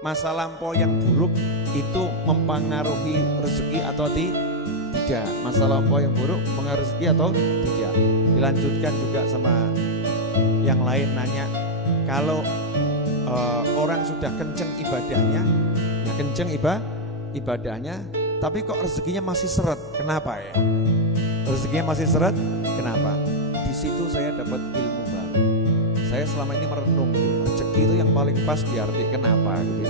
masa lampau yang buruk itu mempengaruhi rezeki atau tidak? Masa lampau yang buruk mempengaruhi rezeki atau tidak? Dilanjutkan juga sama yang lain nanya, kalau orang sudah kenceng ibadahnya, ya kenceng ibadahnya, tapi kok rezekinya masih seret, kenapa ya? Rezekinya masih seret, kenapa? Di situ saya dapat ilmu baru. Saya selama ini merenung, rezeki itu yang paling pas diartikan apa gitu.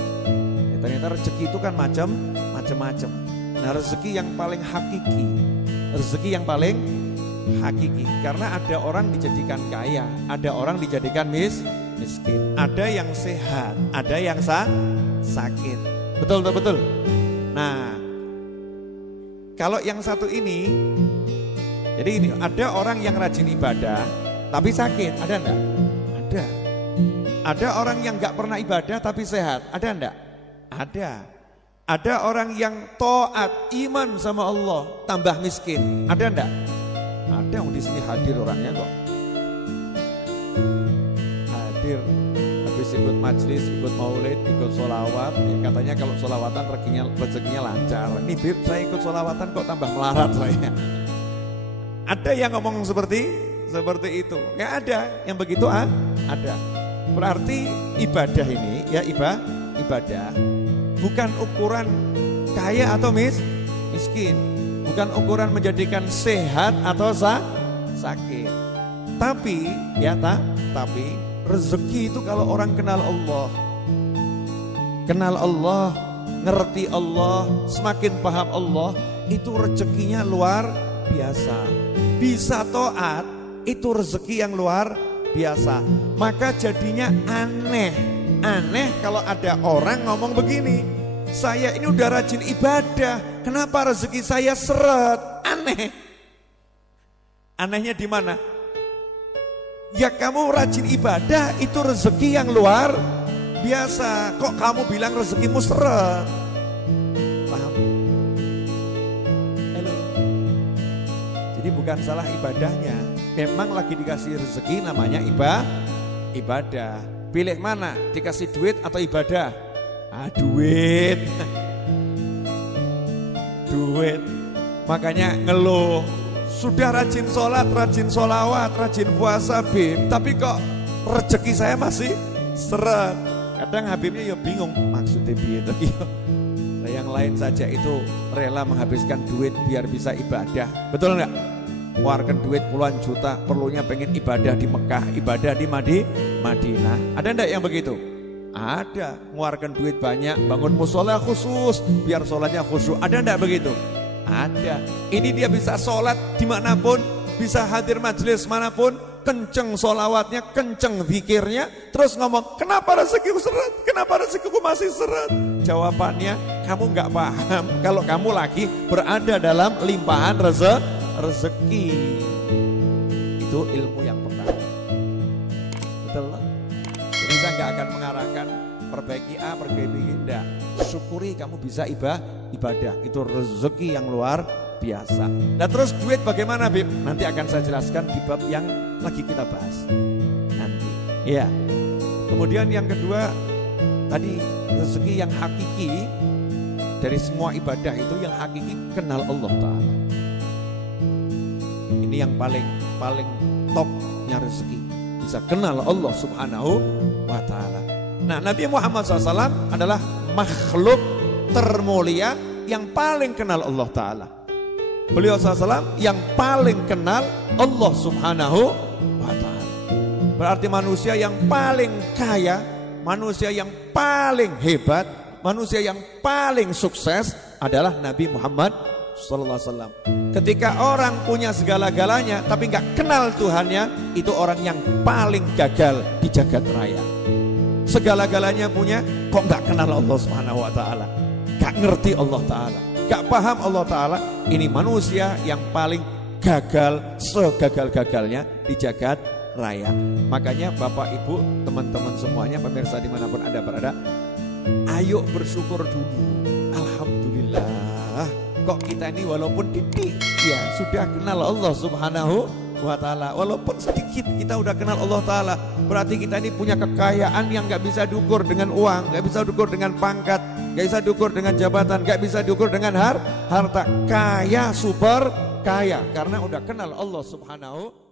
Ya, ternyata rezeki itu kan macam-macam. Nah, rezeki yang paling hakiki, rezeki yang paling hakiki, karena ada orang dijadikan kaya, ada orang dijadikan miskin, ada yang sehat, ada yang sakit. Betul. Nah, kalau yang satu ini, jadi ini ada orang yang rajin ibadah tapi sakit, ada enggak? Ada. Ada orang yang enggak pernah ibadah tapi sehat, ada enggak? Ada. Ada orang yang taat iman sama Allah tambah miskin, ada enggak? Ada. Yang di sini hadir orangnya kok. Hadir. Habis ikut majelis, ikut maulid, ikut sholawat, ya katanya kalau sholawatan rezekinya lancar. Ini Bib, saya ikut sholawatan kok tambah melarat saya. Ada yang ngomong seperti itu? Nggak ada yang begitu ada. Berarti ibadah ini ya ibadah bukan ukuran kaya atau miskin, bukan ukuran menjadikan sehat atau sakit. Tapi rezeki itu kalau orang kenal Allah, ngerti Allah, semakin paham Allah, itu rezekinya luar biasa. Bisa taat, itu rezeki yang luar biasa. Maka jadinya aneh kalau ada orang ngomong begini, saya ini udah rajin ibadah, kenapa rezeki saya seret? Aneh. Anehnya di mana? Ya kamu rajin ibadah itu rezeki yang luar biasa. Kok kamu bilang rezekimu seret? Paham? Halo. Jadi bukan salah ibadahnya, memang lagi dikasih rezeki namanya ibadah. Pilih mana? Dikasih duit atau ibadah? Duit. Duit. Makanya ngeluh. Sudah rajin sholat, rajin sholawat, rajin puasa Bib, tapi kok rezeki saya masih seret. Kadang Habibnya ya bingung, maksudnya gitu. Nah, yang lain saja itu rela menghabiskan duit biar bisa ibadah. Betul enggak? Mengeluarkan duit puluhan juta, perlunya pengen ibadah di Mekah, ibadah di Madinah. Ada enggak yang begitu? Ada. Mengeluarkan duit banyak, bangun musola khusus biar sholatnya khusyuk. Ada enggak begitu? Ada. Ini dia bisa sholat dimanapun, bisa hadir majelis manapun, kenceng sholawatnya, kenceng zikirnya, terus ngomong, kenapa rezekiku seret? Kenapa rezekiku masih seret? Jawabannya, kamu nggak paham kalau kamu lagi berada dalam limpahan rezeki. Itu ilmu yang pertama. Betul loh? Jadi saya nggak akan mengarahkan perbaiki A, perbaiki B, enggak. Syukuri kamu bisa ibadah, itu rezeki yang luar biasa. Nah terus duit bagaimana Bib? Nanti akan saya jelaskan di bab yang lagi kita bahas nanti. Ya. Kemudian yang kedua tadi rezeki yang hakiki dari semua ibadah itu yang hakiki kenal Allah Ta'ala. Ini yang paling topnya rezeki, bisa kenal Allah Subhanahu wa Ta'ala. Nah Nabi Muhammad SAW adalah makhluk termulia yang paling kenal Allah Ta'ala. Beliau SAW yang paling kenal Allah Subhanahu wa Ta'ala. Berarti manusia yang paling kaya, manusia yang paling hebat, manusia yang paling sukses adalah Nabi Muhammad SAW. Ketika orang punya segala-galanya tapi gak kenal Tuhannya, itu orang yang paling gagal di jagat raya. Segala-galanya punya, kok gak kenal Allah Subhanahu wa Ta'ala, gak ngerti Allah Ta'ala, gak paham Allah Ta'ala. Ini manusia yang paling gagal, segagal-gagalnya di jagat raya. Makanya Bapak Ibu, teman-teman semuanya, pemirsa dimanapun Anda berada, ayo bersyukur dulu. Alhamdulillah, kok kita ini walaupun titik ya sudah kenal Allah Subhanahu wa ta'ala. Walaupun sedikit kita udah kenal Allah Ta'ala, berarti kita ini punya kekayaan yang gak bisa diukur dengan uang, gak bisa diukur dengan pangkat, gak bisa diukur dengan jabatan, gak bisa diukur dengan harta. Kaya, super kaya, karena udah kenal Allah Subhanahu